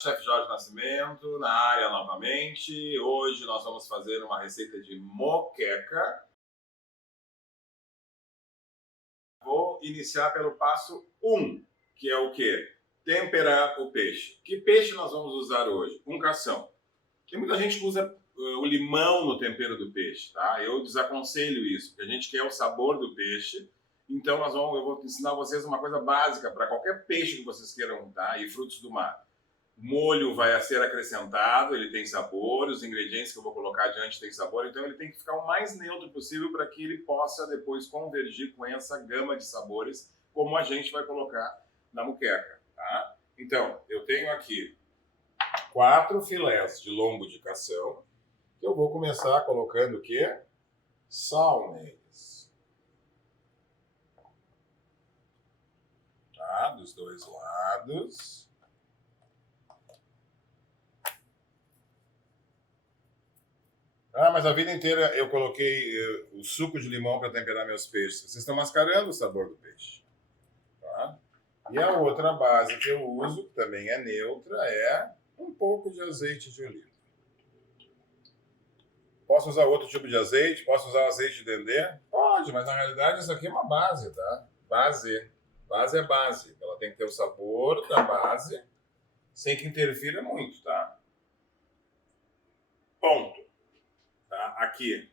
Chefe Jorge Nascimento, na área novamente. Hoje nós vamos fazer uma receita de moqueca. Vou iniciar pelo passo 1, que é o quê? Temperar o peixe. Que peixe nós vamos usar hoje? Um cação. Tem muita gente que usa o limão no tempero do peixe, tá? Eu desaconselho isso, porque a gente quer o sabor do peixe. Então eu vou ensinar vocês uma coisa básica para qualquer peixe que vocês queiram, tá? E frutos do mar. O molho vai ser acrescentado, ele tem sabor, os ingredientes que eu vou colocar adiante têm sabor, então ele tem que ficar o mais neutro possível para que ele possa depois convergir com essa gama de sabores, como a gente vai colocar na moqueca, tá? Então, eu tenho aqui 4 filés de lombo de cação, que eu vou começar colocando o quê? Sal neles. Tá? Dos dois lados. Ah, mas a vida inteira eu coloquei o suco de limão para temperar meus peixes. Vocês estão mascarando o sabor do peixe. Tá? E a outra base que eu uso, que também é neutra, é um pouco de azeite de oliva. Posso usar outro tipo de azeite? Posso usar azeite de dendê? Pode, mas na realidade isso aqui é uma base, tá? Base. Base é base. Ela tem que ter o sabor da base, sem que interfira muito, tá? Ponto. Tá? Aqui.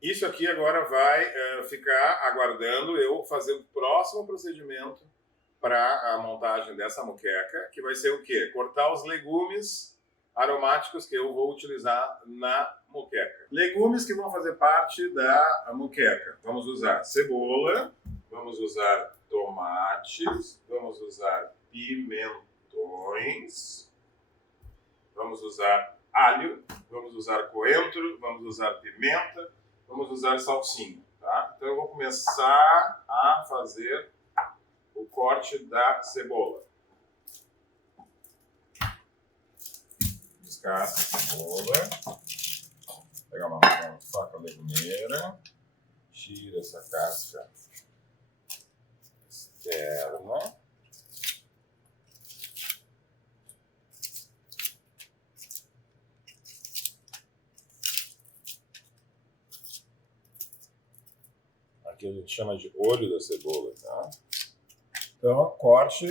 Isso aqui agora vai ficar aguardando eu fazer o próximo procedimento para a montagem dessa moqueca, que vai ser o quê? Cortar os legumes aromáticos que eu vou utilizar na moqueca. Legumes que vão fazer parte da moqueca. Vamos usar cebola, vamos usar tomates, vamos usar pimentões, vamos usar alho, vamos usar coentro, vamos usar pimenta, vamos usar salsinha, tá? Então eu vou começar a fazer o corte da cebola. Descasca a cebola, pega uma faca legumeira, tira essa casca externa. Aqui a gente chama de olho da cebola, tá? Então, corte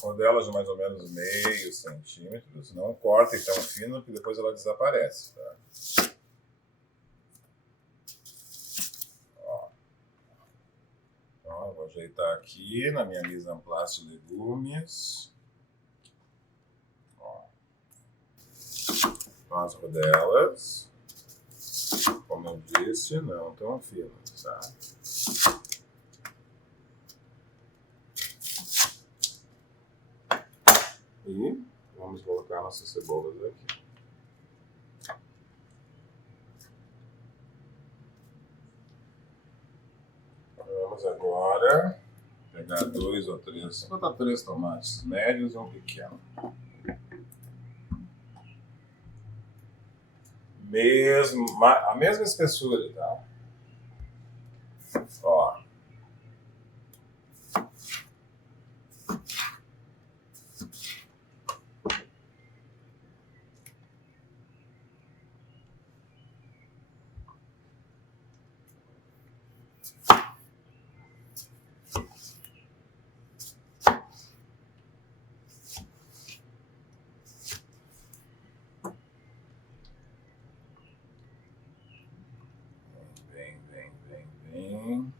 rodelas de mais ou menos meio centímetro. Não corte tão fino que depois ela desaparece, tá? Ó. Então, eu vou ajeitar aqui na minha mise en place de legumes. Ó. Então, as rodelas, como eu disse, não tão finas, tá? E vamos colocar nossas cebolas aqui. Vamos agora pegar 2 ou 3, vou botar 3 tomates médios e um pequeno. A mesma espessura, tá? Ó. Vem.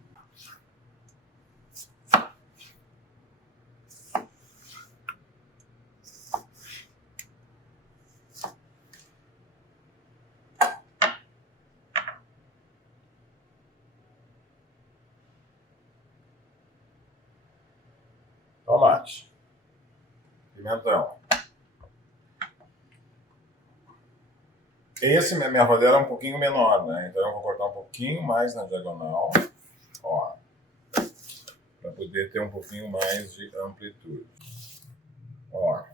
Tomate. Pimentão. Minha rodela é um pouquinho menor, né? Então eu vou cortar um pouquinho mais na diagonal, ó, para poder ter um pouquinho mais de amplitude. Ó.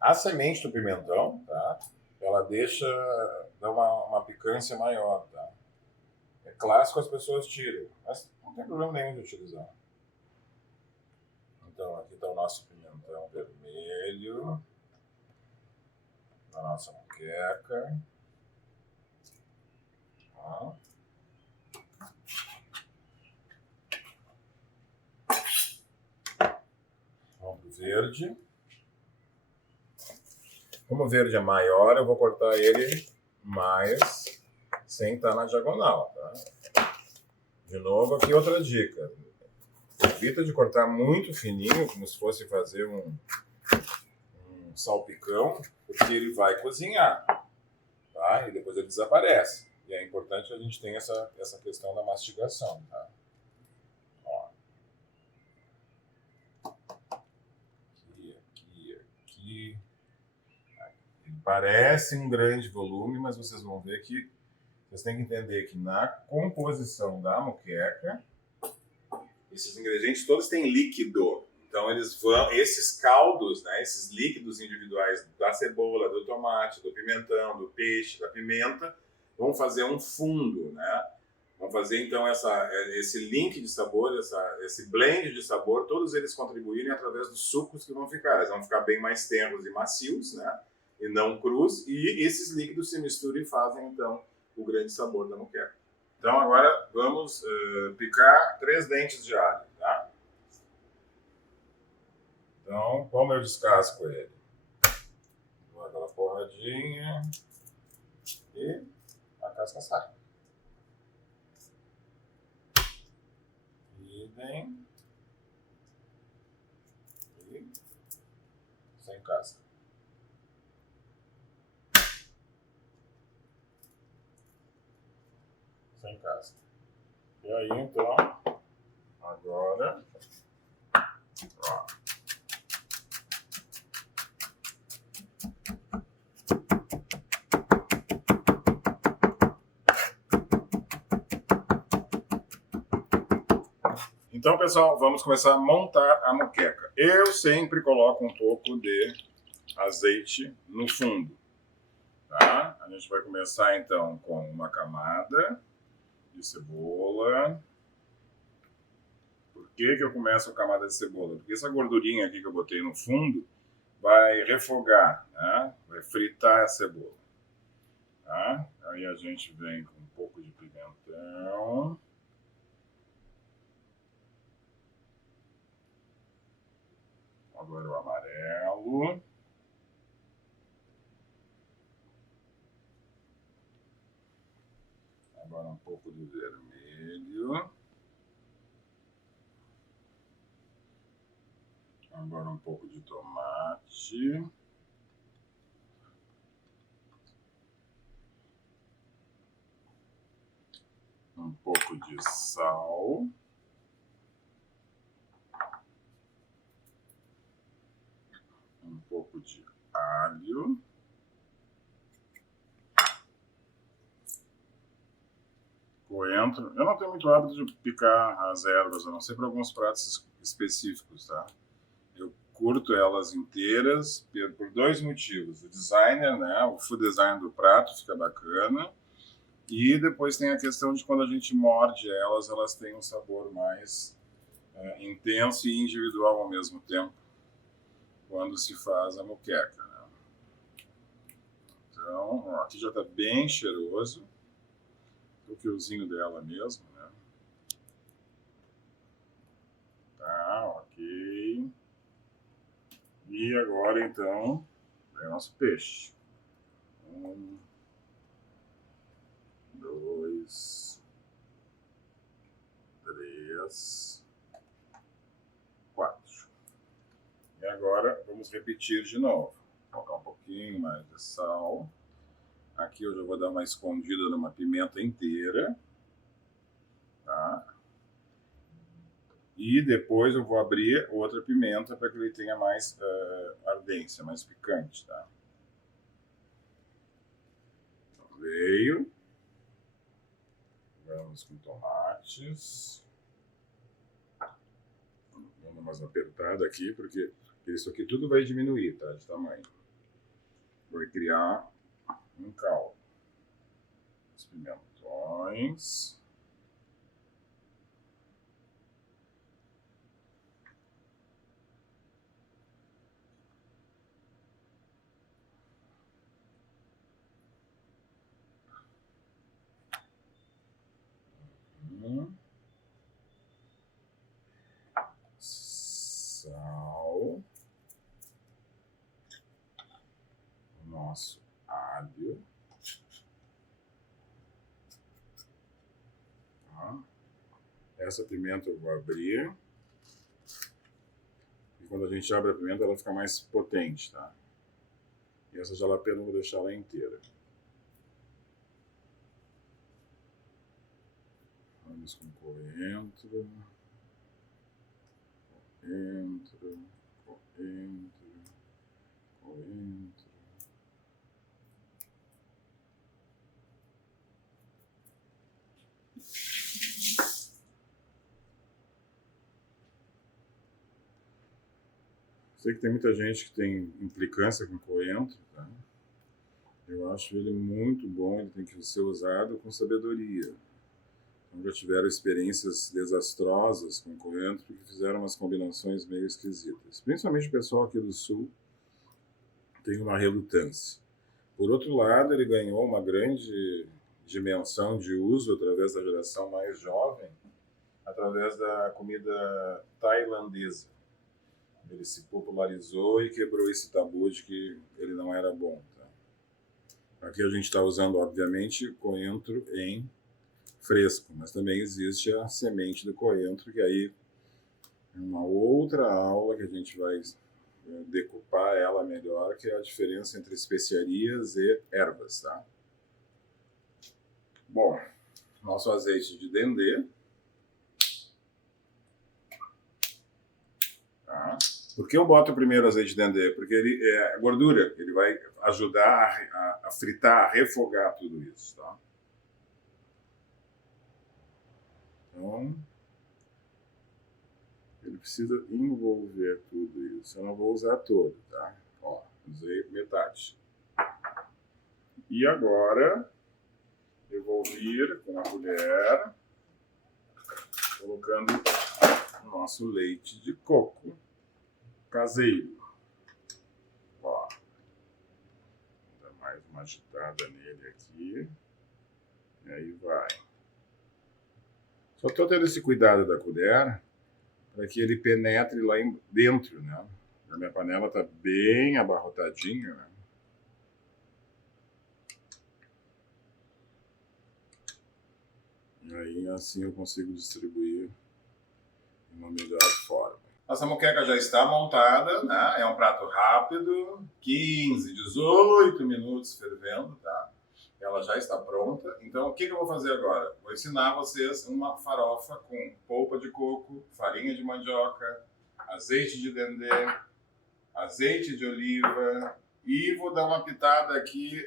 A semente do pimentão, tá? ela dá uma picância maior, tá? É clássico, as pessoas tiram, mas não tem problema nenhum de utilizar. Então, aqui está o nosso pimentão vermelho, a nossa moqueca. Ó. Vamos pro verde. Como o verde é maior, eu vou cortar ele mais sem estar na diagonal, tá? De novo, aqui outra dica. Evita de cortar muito fininho, como se fosse fazer um salpicão, porque ele vai cozinhar, tá? E depois ele desaparece. E é importante que a gente tenha essa questão da mastigação, tá? Ó. Aqui. Ele parece um grande volume, mas vocês vão ver que vocês têm que entender que na composição da moqueca, esses ingredientes todos têm líquido. Então esses caldos, né, esses líquidos individuais da cebola, do tomate, do pimentão, do peixe, da pimenta, vão fazer um fundo, né? Vão fazer então esse link de sabor, esse blend de sabor, todos eles contribuírem através dos sucos que vão ficar. Eles vão ficar bem mais tenros e macios, né? E não crus. E esses líquidos se misturam e fazem então o grande sabor da moqueca. Então agora vamos picar 3 dentes de alho, tá? Então, como eu descasco ele? Dou aquela porradinha e a casca sai. Idem. E sem casca. Sem casca. E aí, então, agora, ó. Então, pessoal, vamos começar a montar a moqueca. Eu sempre coloco um pouco de azeite no fundo, tá? A gente vai começar, então, com uma camada de cebola. Por que eu começo a camada de cebola? Porque essa gordurinha aqui que eu botei no fundo vai refogar, né? Vai fritar a cebola, tá? Aí a gente vem com um pouco de pimentão. Agora o amarelo. Agora um pouco de vermelho. Agora um pouco de tomate. Um pouco de sal. Um pouco de alho. Coentro. Eu não tenho muito hábito de picar as ervas, a não ser para alguns pratos específicos, tá? Eu curto elas inteiras por 2 motivos. O designer, né? O food design do prato fica bacana. E depois tem a questão de quando a gente morde elas têm um sabor mais intenso e individual ao mesmo tempo, quando se faz a moqueca, né? Então, ó, aqui já está bem cheiroso. O fiozinho dela mesmo, né? Tá, ok. E agora, então, é o nosso peixe. 1, 2, 3, 4. E agora vamos repetir de novo. Vou colocar um pouquinho mais de sal. Aqui eu já vou dar uma escondida numa pimenta inteira. Tá? E depois eu vou abrir outra pimenta para que ele tenha mais ardência, mais picante. Tá? Então, veio. Vamos com tomates. Dando umas apertadas aqui, porque isso aqui tudo vai diminuir, tá? De tamanho. Vai criar Um caldo. Os pimentões. Sal. O nosso alho. Tá. Essa pimenta eu vou abrir. E quando a gente abre a pimenta, ela fica mais potente, tá? E essa jalapeno eu vou deixar ela inteira. Vamos com coentro. Coentro. Sei que tem muita gente que tem implicância com coentro, tá? Eu acho ele muito bom, ele tem que ser usado com sabedoria. Então, já tiveram experiências desastrosas com coentro que fizeram umas combinações meio esquisitas. Principalmente o pessoal aqui do sul tem uma relutância. Por outro lado, ele ganhou uma grande dimensão de uso através da geração mais jovem, através da comida tailandesa. Ele se popularizou e quebrou esse tabu de que ele não era bom. Tá? Aqui a gente está usando, obviamente, coentro em fresco, mas também existe a semente do coentro, que aí é uma outra aula que a gente vai decupar ela melhor, que é a diferença entre especiarias e ervas. Tá? Bom, nosso azeite de dendê. Tá? Por que eu boto primeiro azeite de dendê? Porque ele é gordura, ele vai ajudar a fritar, a refogar tudo isso. Tá? Então, ele precisa envolver tudo isso. Eu não vou usar todo, tá? Ó, usei metade. E agora, eu vou vir com a colher, colocando o nosso leite de coco caseiro. Ó, vou dar mais uma agitada nele aqui. E aí vai. Só estou tendo esse cuidado da colher para que ele penetre lá dentro, né? A minha panela está bem abarrotadinha, né? E aí assim eu consigo distribuir de uma melhor forma. Nossa moqueca já está montada, né? É um prato rápido, 15, 18 minutos fervendo, tá? Ela já está pronta. Então, o que eu vou fazer agora? Vou ensinar vocês uma farofa com polpa de coco, farinha de mandioca, azeite de dendê, azeite de oliva e vou dar uma pitada aqui,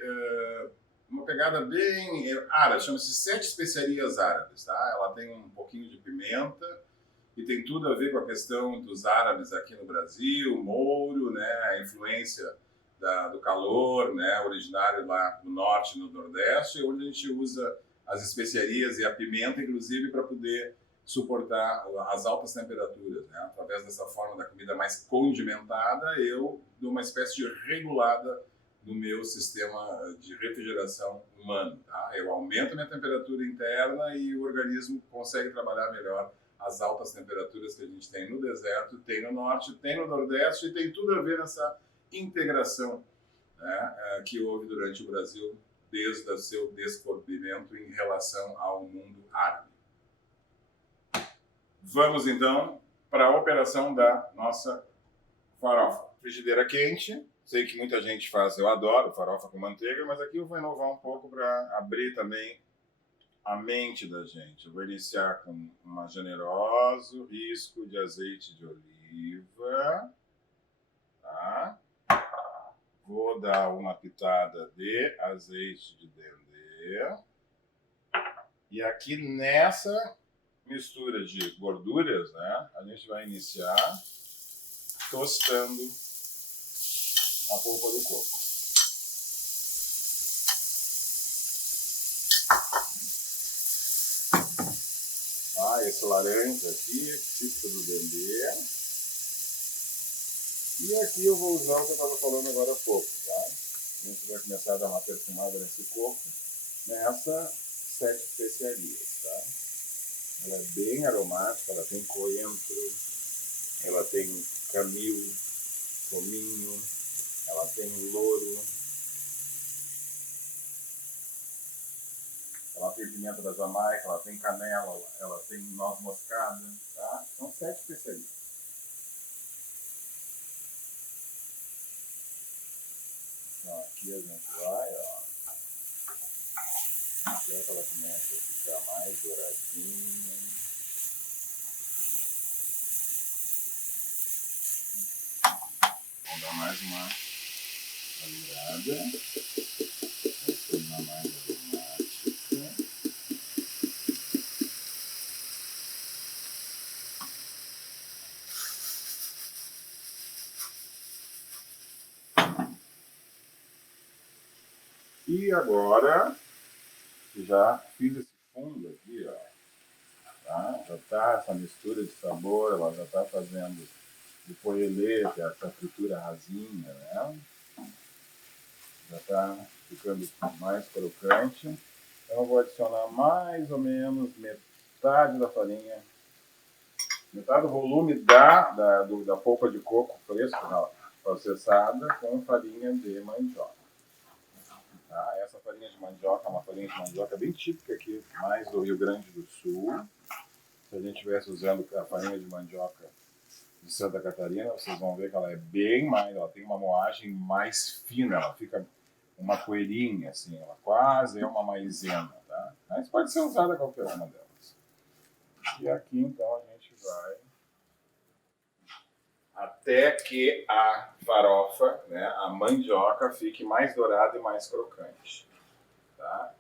uma pegada bem árabe, chama-se 7 especiarias árabes, tá? Ela tem um pouquinho de pimenta e tem tudo a ver com a questão dos árabes aqui no Brasil, mouro, né? A influência do calor, né, originário lá do norte e no nordeste, onde a gente usa as especiarias e a pimenta, inclusive, para poder suportar as altas temperaturas. Né? Através dessa forma da comida mais condimentada, eu dou uma espécie de regulada no meu sistema de refrigeração humano. Tá? Eu aumento a minha temperatura interna e o organismo consegue trabalhar melhor as altas temperaturas que a gente tem no deserto, tem no norte, tem no nordeste e tem tudo a ver nessa integração, né, que houve durante o Brasil desde o seu descobrimento em relação ao mundo árabe. Vamos então para a operação da nossa farofa. Frigideira quente, sei que muita gente faz, eu adoro farofa com manteiga, mas aqui eu vou inovar um pouco para abrir também a mente da gente. Eu vou iniciar com um generoso risco de azeite de oliva, tá? Vou dar uma pitada de azeite de dendê. E aqui nessa mistura de gorduras, né, a gente vai iniciar tostando a polpa do coco. esse laranja aqui, típico do dendê. E aqui eu vou usar o que eu estava falando agora há pouco, tá? A gente vai começar a dar uma perfumada nesse coco, nessa 7 especiarias, tá? Ela é bem aromática, ela tem coentro, ela tem camil, cominho, ela tem louro, ela tem pimenta da Jamaica, ela tem canela, ela tem noz moscada, tá? São 7 especiarias. Então aqui a gente vai, ó, até que ela comece a ficar mais douradinha. Vamos dar mais uma virada. Vamos tornar mais aromática. E agora, já fiz esse fundo aqui, ó. Tá? Já está essa mistura de sabor, ela já está fazendo o poêlé, que é essa fritura rasinha, né? Já está ficando mais crocante. Então eu vou adicionar mais ou menos metade da farinha, metade do volume da polpa de coco fresca, processada, com farinha de mandioca. Tá? Essa farinha de mandioca é uma farinha de mandioca bem típica aqui, mais do Rio Grande do Sul. Se a gente estivesse usando a farinha de mandioca de Santa Catarina, vocês vão ver que ela é bem mais, ela tem uma moagem mais fina, ela fica uma poeirinha, assim, ela quase é uma maisena, tá? Mas pode ser usada qualquer uma delas. E aqui, então, a gente vai até que a farofa, né, a mandioca, fique mais dourada e mais crocante, tá?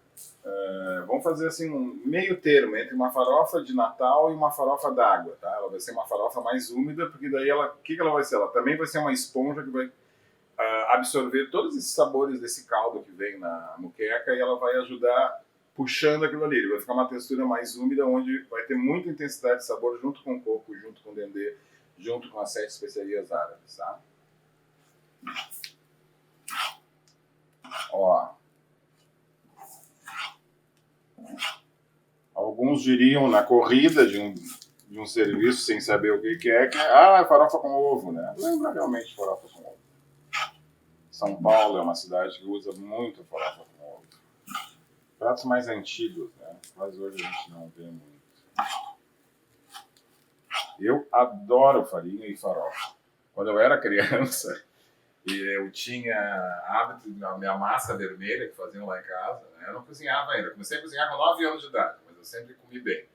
Vamos fazer assim um meio termo entre uma farofa de Natal e uma farofa d'água, tá? Ela vai ser uma farofa mais úmida, porque daí ela, o que ela vai ser? Ela também vai ser uma esponja que vai absorver todos esses sabores desse caldo que vem na moqueca e ela vai ajudar puxando aquilo ali. Vai ficar uma textura mais úmida, onde vai ter muita intensidade de sabor junto com o coco, junto com o dendê, junto com as 7 especiarias árabes, tá? Ó. Alguns diriam na corrida de um serviço sem saber o que é farofa com ovo, né? Lembra realmente farofa com ovo. São Paulo é uma cidade que usa muito farofa com ovo. Pratos mais antigos, né? Mas hoje a gente não vê muito. Eu adoro farinha e farofa. Quando eu era criança, eu tinha hábito da minha massa vermelha que faziam lá em casa, né? Eu não cozinhava ainda. Eu comecei a cozinhar com 9 anos de idade, mas eu sempre comi bem.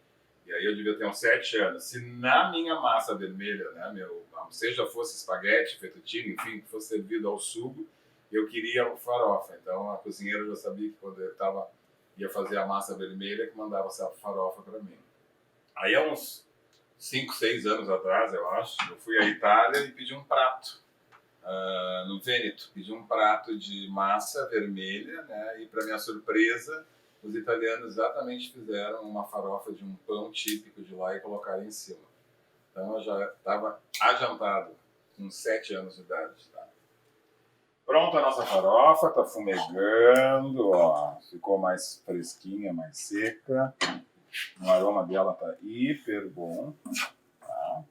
E aí eu devia ter uns 7 anos. Se na minha massa vermelha, né, seja fosse espaguete, fettuccine, enfim, que fosse servido ao sugo, eu queria farofa. Então a cozinheira já sabia que quando eu ia fazer a massa vermelha, que mandava essa farofa para mim. Aí há uns 5, 6 anos atrás, eu acho, eu fui à Itália e pedi um prato. No Vêneto, pedi um prato de massa vermelha, né, e para minha surpresa, os italianos exatamente fizeram uma farofa de um pão típico de lá e colocaram em cima. Então eu já estava adiantado, com 7 anos de idade. Tá? Pronto a nossa farofa, está fumegando, ó, ficou mais fresquinha, mais seca. O aroma dela está hiper bom. Tá?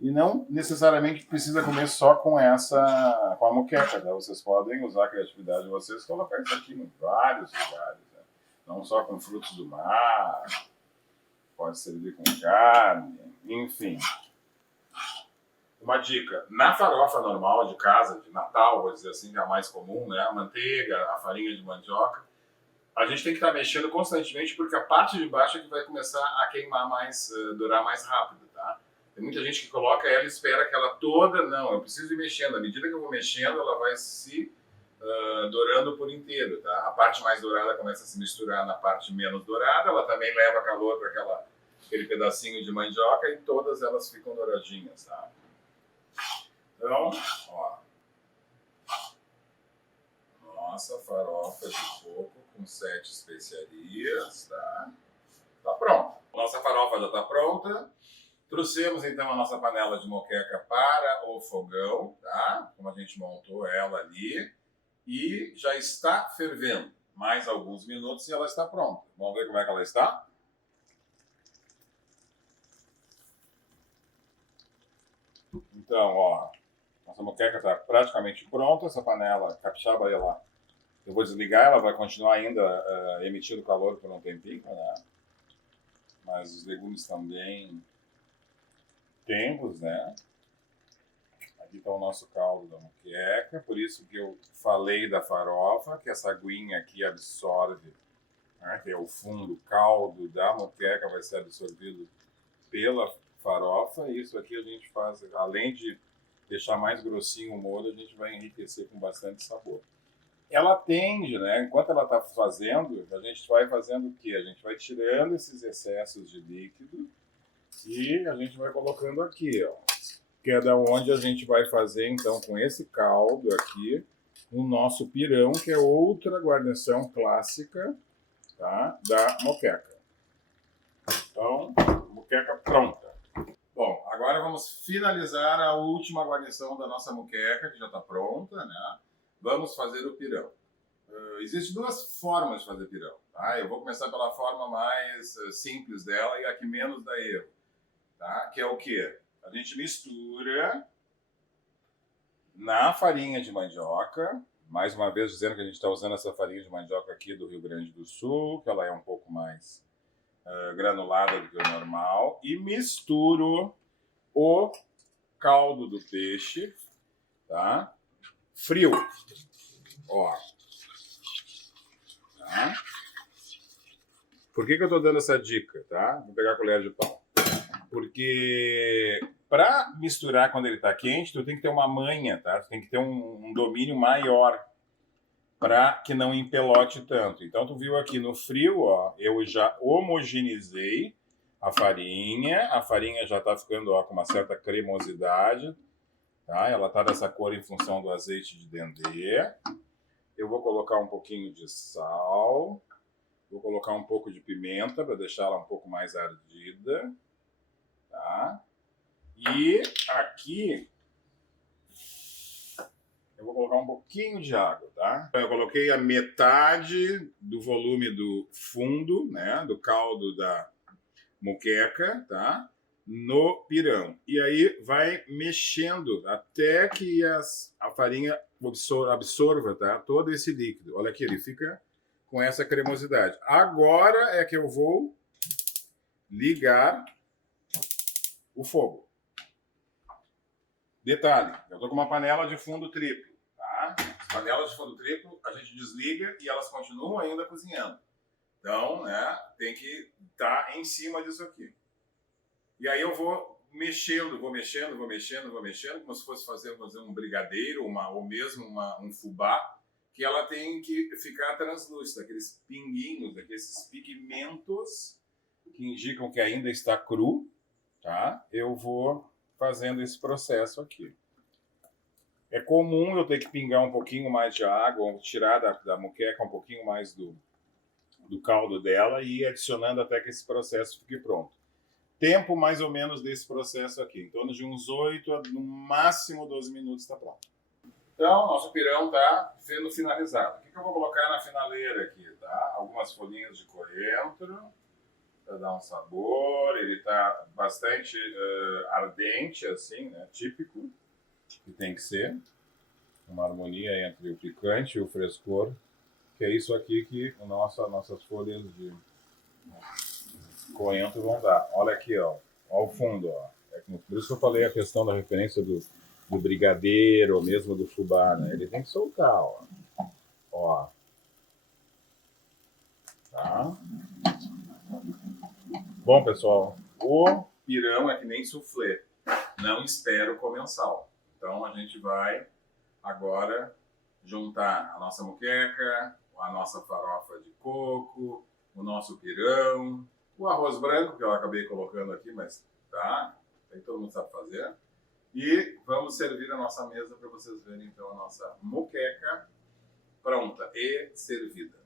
E não necessariamente precisa comer só com a moqueca, tá? Vocês podem usar a criatividade de vocês e colocar isso aqui em vários lugares, né? Não só com frutos do mar, pode servir com carne, enfim. Uma dica, na farofa normal de casa, de Natal, vou dizer assim, que é a mais comum, né? A manteiga, a farinha de mandioca, a gente tem que estar mexendo constantemente porque a parte de baixo é que vai começar a queimar mais, dourar mais rápido, tá? Tem muita gente que coloca ela e espera que ela toda... Não, eu preciso ir mexendo. À medida que eu vou mexendo, ela vai se dourando por inteiro, tá? A parte mais dourada começa a se misturar na parte menos dourada, ela também leva calor para aquele pedacinho de mandioca e todas elas ficam douradinhas, tá? Então, ó. Nossa farofa de coco com 7 especiarias, tá? Tá pronto. Nossa farofa já está pronta. Trouxemos então a nossa panela de moqueca para o fogão, tá? Como a gente montou ela ali. E já está fervendo. Mais alguns minutos e ela está pronta. Vamos ver como é que ela está? Então, ó, nossa moqueca está praticamente pronta. Essa panela capixaba, eu vou desligar, ela vai continuar ainda emitindo calor por um tempinho, né? Mas os legumes estão bem tenros, né? Aqui está o nosso caldo da moqueca, por isso que eu falei da farofa, que essa aguinha aqui absorve, né? Que é o fundo, o caldo da moqueca vai ser absorvido pela farofa, e isso aqui a gente faz, além de deixar mais grossinho o molho, a gente vai enriquecer com bastante sabor. Ela tende, né? Enquanto ela está fazendo, a gente vai fazendo o quê? A gente vai tirando esses excessos de líquido e a gente vai colocando aqui, ó. Que é da onde a gente vai fazer, então, com esse caldo aqui, o nosso pirão, que é outra guarnição clássica, tá? Da moqueca. Então, moqueca pronta. Bom, agora vamos finalizar a última guarnição da nossa moqueca, que já está pronta, né? Vamos fazer o pirão. Existem duas formas de fazer pirão, tá? Eu vou começar pela forma mais simples dela e a que menos dá erro, tá? Que é o quê? A gente mistura na farinha de mandioca, mais uma vez dizendo que a gente está usando essa farinha de mandioca aqui do Rio Grande do Sul, que ela é um pouco mais granulada do que o normal, e misturo o caldo do peixe, tá? Frio. Ó. Tá? Por que eu estou dando essa dica, tá? Vou pegar a colher de pau. Porque para misturar quando ele está quente, tu tem que ter uma manha, tá? Tu tem que ter um domínio maior para que não empelote tanto. Então tu viu aqui no frio, ó, eu já homogeneizei a farinha já está ficando, ó, com uma certa cremosidade, tá? Ela está dessa cor em função do azeite de dendê. Eu vou colocar um pouquinho de sal, vou colocar um pouco de pimenta para deixar ela um pouco mais ardida. Tá? E aqui eu vou colocar um pouquinho de água, tá? Eu coloquei a metade do volume do fundo, né, do caldo da moqueca, tá? No pirão. E aí vai mexendo até que a farinha absorva, tá? Todo esse líquido. Olha aqui, ele fica com essa cremosidade. Agora é que eu vou ligar o fogo. Detalhe, eu estou com uma panela de fundo triplo, tá? As panelas de fundo triplo a gente desliga e elas continuam ainda cozinhando. Então, né, tem que estar em cima disso aqui. E aí eu vou mexendo, como se fosse fazer um brigadeiro, ou mesmo um fubá, que ela tem que ficar translúcida, aqueles pinguinhos, aqueles pigmentos que indicam que ainda está cru, tá? Eu vou fazendo esse processo aqui. É comum eu ter que pingar um pouquinho mais de água, ou tirar da moqueca um pouquinho mais do caldo dela e ir adicionando até que esse processo fique pronto. Tempo mais ou menos desse processo aqui, em torno de uns 8 a no máximo 12 minutos está pronto. Então, nosso pirão está sendo finalizado. O que eu vou colocar na finaleira aqui, tá? Algumas folhinhas de coentro, para dar um sabor. Ele está bastante ardente, assim, né? Típico, que tem que ser. Uma harmonia entre o picante e o frescor, que é isso aqui que nossas folhas de coentro vão dar. Olha aqui, ó. Olha o fundo, ó. Por isso que eu falei a questão da referência do brigadeiro, ou mesmo do fubá, né? Ele tem que soltar, ó. Ó. Tá? Bom, pessoal, o pirão é que nem soufflé. Não espera o comensal. Então, a gente vai agora juntar a nossa moqueca, a nossa farofa de coco, o nosso pirão, o arroz branco, que eu acabei colocando aqui, mas tá, aí todo mundo sabe fazer. E vamos servir a nossa mesa para vocês verem, então, a nossa moqueca pronta e servida.